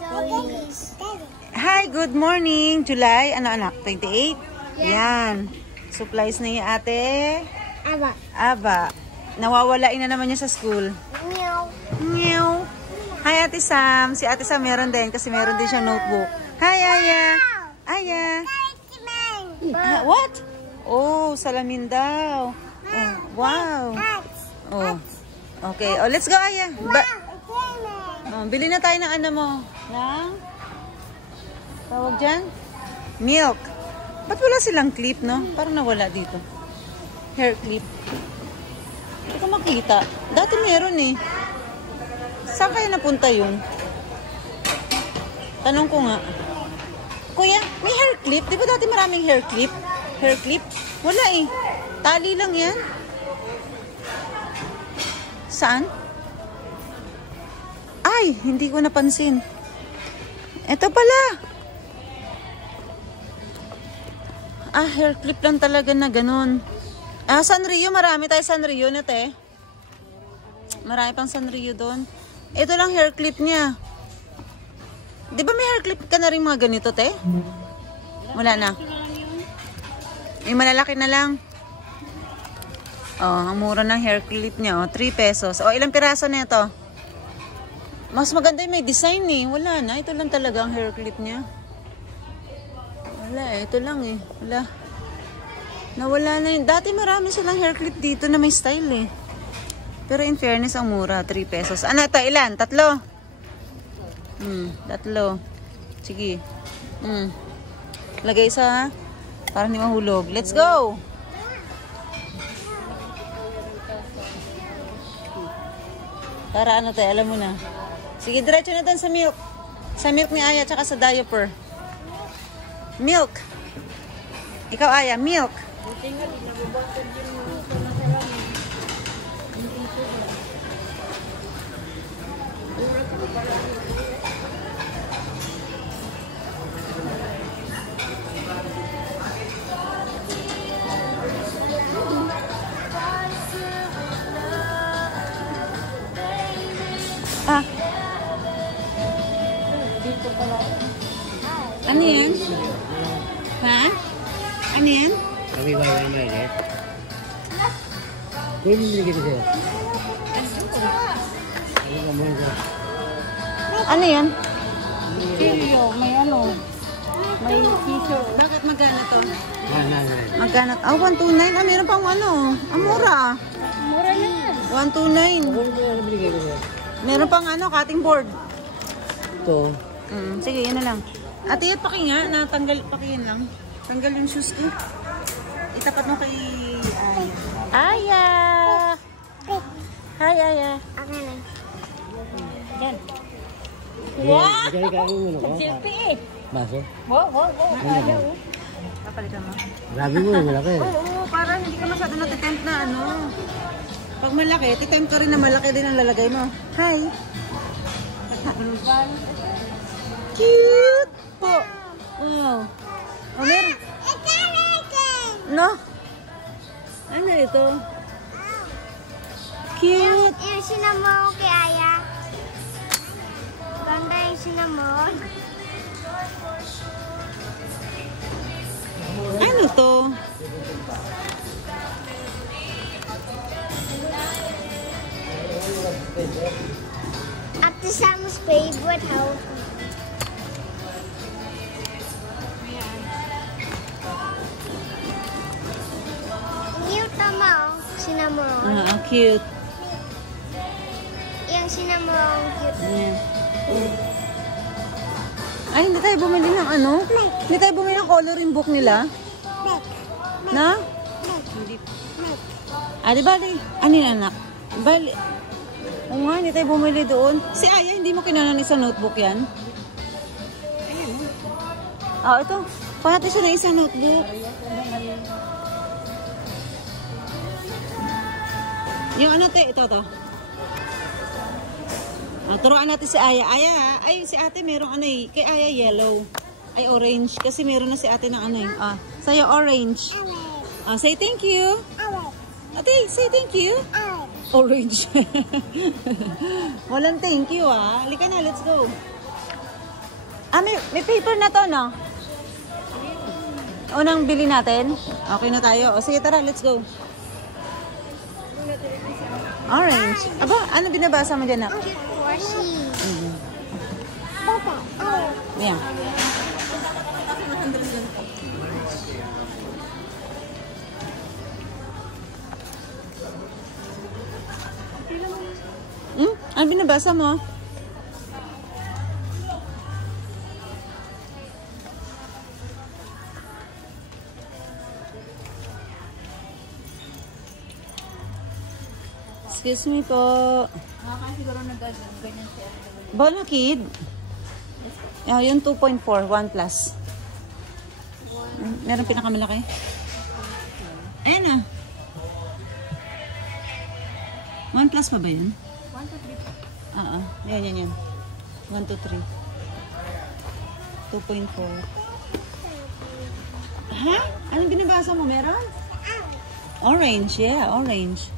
Hi, good morning. July, ano anak? 28? Yan. Supplies na yung ate. Aba. Nawawalain na naman niya sa school. Meow. Hi, Ate Sam. Si Ate Sam meron din kasi meron din siyang notebook. Hi, Aya. Aya. What? Oh, salamin daw. Oh, wow. Oh. Okay. Oh, let's go, Aya. Bili na tayo ng ano mo. Ng? Tawag dyan? Milk. Ba't wala silang clip, no? Parang nawala dito. Hair clip. Hindi ko makita. Dati meron eh. Saan kaya napunta yun? Tanong ko nga. Kuya, may hair clip? Di ba dati maraming hair clip? Hair clip? Wala eh. Tali lang yan. Saan? Ay, hindi ko napansin. Ito pala. Hair clip lang talaga na ganun. Sanrio, marami tayo Sanrio na te. Marami pang Sanrio doon. Ito lang hair clip niya. Di ba may hair clip ka na rin mga ganito te? Wala na. May malalaki na lang. Oh, ang mura ng hair clip niya. Oh, 3 pesos. Oh, ilang piraso na ito? Mas maganda yung may design eh. Wala na. Ito lang talaga ang hair clip niya. Wala eh. Ito lang eh. Wala. Nawala na yun. Dati marami silang hair clip dito na may style eh. Pero in fairness, ang mura. 3 pesos. Ano ito? Ilan? 3? 3. Sige. Lagay isa ha. Para hindi mahulog. Let's go! Para ano tayo? Alam mo na. Sige, diretso na tayo sa milk. Sa milk ni Aya, tsaka sa diaper. Milk. Ikaw, Aya, milk. Ano yan? Ha? Ano yan? Kami ba yung may net? Hindi kita siya. Ano yan? Cheerio, may ano? May t-shirt. Bakit magkano to? Magkano? 129. Meron pang ano. Ang mura. Mura na. 129. Meron pang ano, cutting board. Ito. Sige, yan na lang. Ate, at paki nga, natanggal, paki yan lang. Tanggal yung shoes ko. Itapat mo kay Aya. Hi, Aya. Okay lang. Yan. Wow! Wow! Silpi eh. Baso? Wow. Papalitan mo. Grabe mo eh, malaki. Oo, para hindi ka masyado natitempt na ano. Pag malaki, titempt ka rin na malaki din ang lalagay mo. Hi. Cute po. Wow. Oh, meron. No? Ano ito? Cute. Yung cinnamon kay Aya. Ganda yung cinnamon. Ano to? Ate Sam's favorite house. Cute naman. Cinnamon. Cute. Yung cinnamon cute. Ay, hindi tayo bumili ng ano? Hindi tayo bumili ng coloring book nila? Na? Hindi. Di bali. Ano yun, anak? Bali. Oo nga, hindi tayo bumili doon. Si Aya, hindi mo kinanan isang notebook yan? Ayan. Ito. Pahati siya na isang notebook. Yung ano, te? Ito. Turuan natin si Aya. Aya, ay si ate merong ano eh. Kay Aya yellow. Ay orange. Kasi meron na si ate ng ano eh. Sa'yo orange. Say thank you. Ate, say thank you. Orange. Walang thank you ah. Halika na, let's go. May paper na to, no? Unang bili natin. Okay na tayo. O, sige, tara, let's go. Orange. Aba, ano binabasa mo dyan, nak? Yeah. Ano binabasa mo? Excuse me po. Siguro nag-ganyan siya. Bola kid. Yung 2.4, 1 plus. Meron pinakamalaki. Ayan na. 1 plus pa ba yun? 1 to 3. Oo. Yan. 1 to 3. 2.4. Ha? Anong binabasa mo? Meron? Orange. Yeah, orange.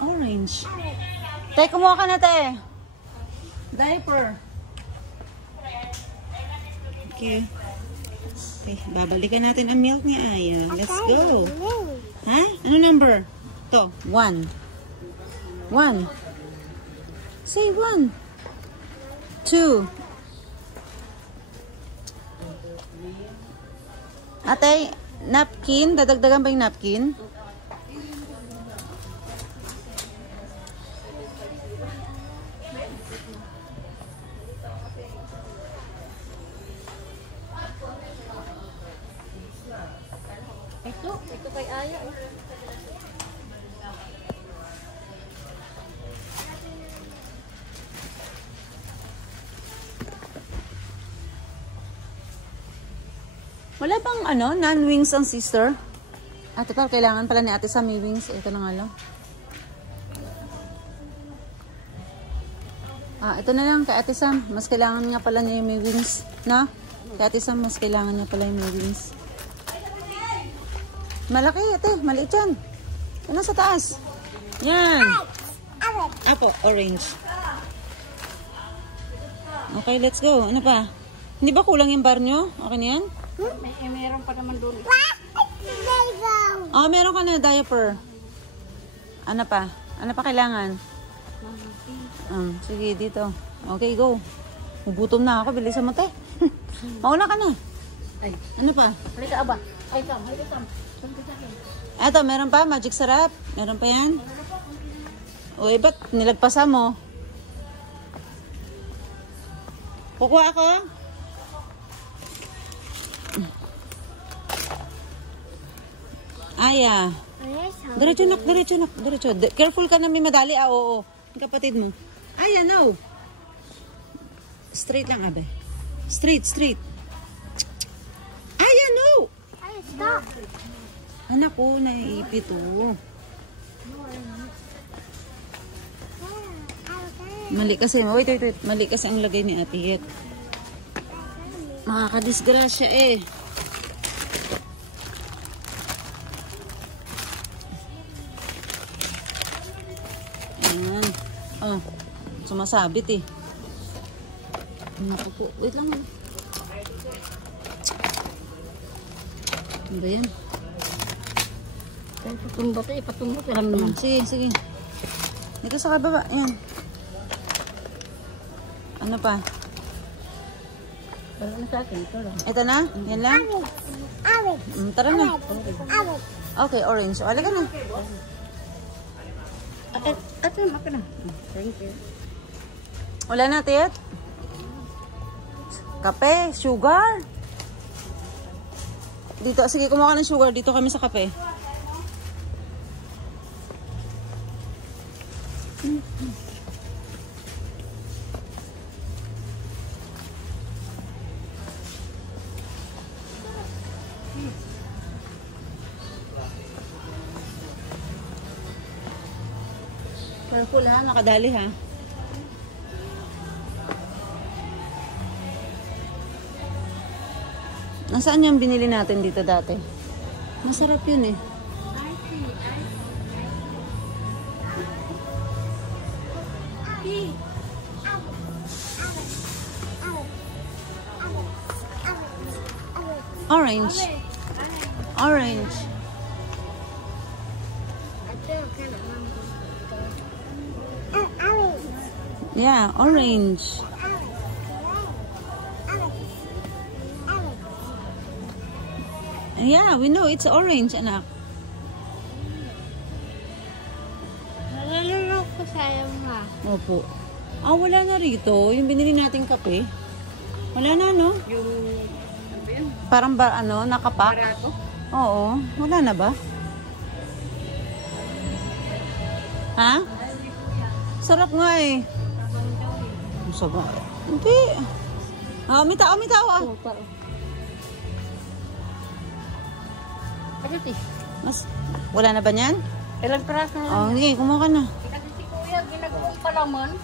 Orange. Te, kumuha ka na, te. Diaper. Okay. Okay, babalikan natin ang milk ni Aya. Let's go. Ha? Ano number? To, 1. 1. Say 1. 2. Ate, napkin. Dadagdagan ba yung napkin? Ito kay Aya. Wala bang non-wings ang sister? Ate pa, kailangan pala ni ate sa may wings. Ito na nga lang. Ito na lang kay ate Sam. Mas kailangan nga pala niya yung may wings. Na? Kay ate Sam, mas kailangan niya pala yung may wings. Malaki ate, maliit yan. Yan sa taas. Yan. Apo, orange. Okay, let's go. Ano pa? Hindi ba kulang yung bar nyo? Okay na yan? Meron pa naman doon. Meron ka na diaper. Ano pa? Ano pa kailangan? Sige, dito. Okay, go. Gutom na ako. Bilisan mo, te. Mauna ka na. Ay. Ano pa? Halika, aba. Ay, Tam. Halika, Tam. Eto, meron pa? Magic sarap? Meron pa yan? Uy, ba't nilagpasan mo? Kukuha ako? Aya. Diretso nak, diretso nak, diretso. Careful ka na may madali. Oo. Yung kapatid mo. Aya, no. Straight lang, abe. Straight. Aya, no. Stop. Anak ko, naiipit oh. Mali kasi. Wait. Mali kasi ang lagay ni Ate Yet. Makakadisgrasya eh. Ayan. Sumasabit eh. Naku po. Wait lang. Ano ba yan? Ipatumbot lang naman. Sige. Dito sa kababa. Ayan. Ano pa? Wala na sa akin. Ito lang. Ito na? Yan lang? Tara na. Okay, orange. Wala ka na. Ito na. Thank you. Wala na, Tiyat? Kape, sugar. Dito, sige, kumuha ka ng sugar. Dito kami sa kape. Careful ha, nakadali ha. Nasaan yung binili natin dito dati? Masarap yun eh. Orange. Orange. Yeah, orange. Yeah, we know it's orange, anak. Nalulunok ko sa'yo ma. Opo. Ah, wala na rito. Yung binili nating kape. Wala na, no? Yung, ano ba yun? Parang ba, ano, nakapak? Barato? Oo. Wala na ba? Ha? Sarap nga eh. Ang sarap. Hindi. Ah, may tao ah. Oo, parang. Bakit eh? Mas, wala na ba niyan? Ilang piraso na lang. Oh, hindi. Kumuha ka na. Kasi si Kuya, ginagawang palaman.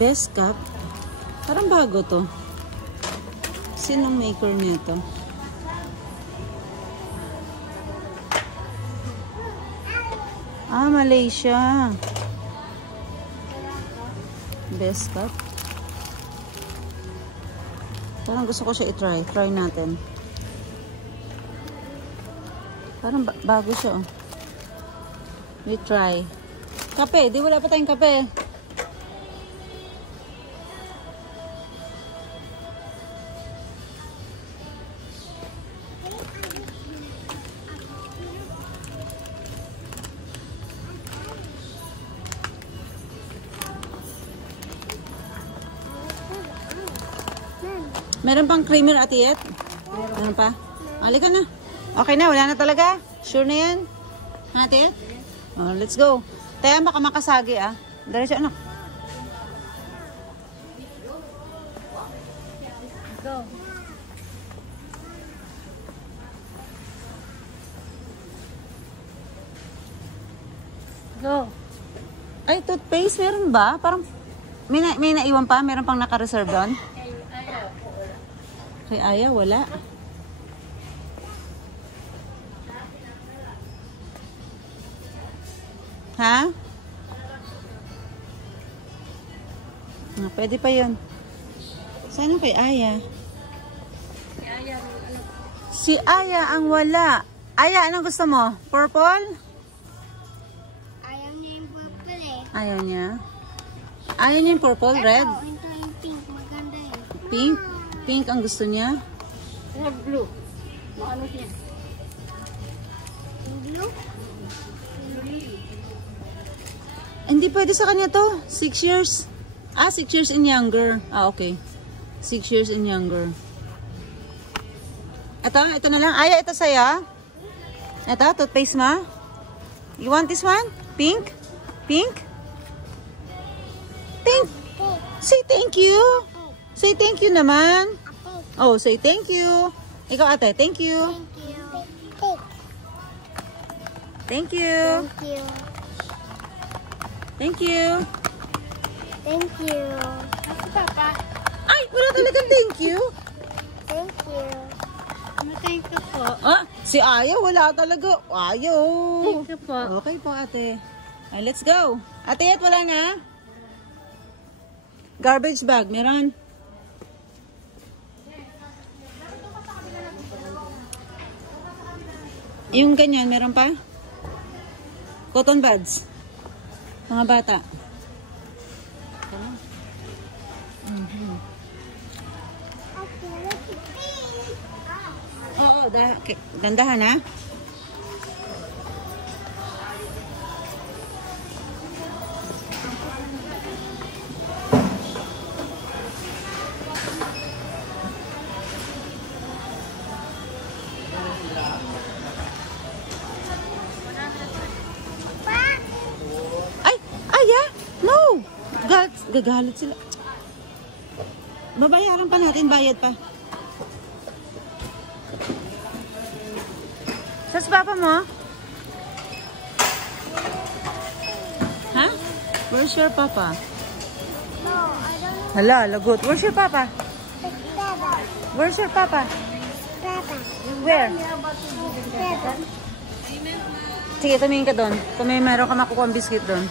Best cup. Parang bago to. Sinong maker nito? Ah, Malaysia. Best cup. Parang gusto ko siya i-try. Try natin. Parang bago siya, oh. We try. Kape. Di wala pa tayong kape. Meron pang creamer, Ate Et? Meron pa? Halika na. Okay na, wala na talaga? Sure na yan? Ate Et? Oh, let's go. Tayo, baka makasagi ah. Diretso, anak. Go. Go. Ay, toothpaste, meron ba? Parang, may naiwan pa? Meron pang naka-reserve doon? Kay Aya, wala. Ha? Ah, pwede pa yun. Sana kay Aya? Si Aya ang wala. Aya, anong gusto mo? Purple? Ayaw niya yung purple eh. Ayaw niya. Ayaw niya yung purple, red? Ito yung pink. Maganda eh. Pink? Pink ang gusto niya? Ano, blue. Ano siya? Yung blue? Hindi pwede sa kanya to. 6 years. Ah, 6 years and younger. Ah, okay. 6 years and younger. Ito na lang. Aya, ito sa'yo. Ito, toothpaste mo. You want this one? Pink? Pink? Say thank you. Say thank you naman. Oh, say thank you. Ikaw, ate, thank you. Thank you. Thank you. Thank you. Thank you. Thank you. Ay, wala talagang thank you. Thank you. Thank you po. Ah, si Aya, wala talaga. Ayaw. Thank you po. Okay po, ate. Ay, let's go. Ate, at wala na? Garbage bag, meron? Yung ganyan, meron pa? Cotton buds. Mga bata. Oo, dandahan ha. Ay! Aya! No! Gagalit sila. Babayaran pa natin, bayad pa. Saan si papa mo? Ha? Where's your papa? No, I don't know. Hala, lagot. Where's your papa? Papa. Where's your papa? Papa. Where? Papa. Sige, tumingin ka doon. Kung may meron ka makukuha ang biscuit doon.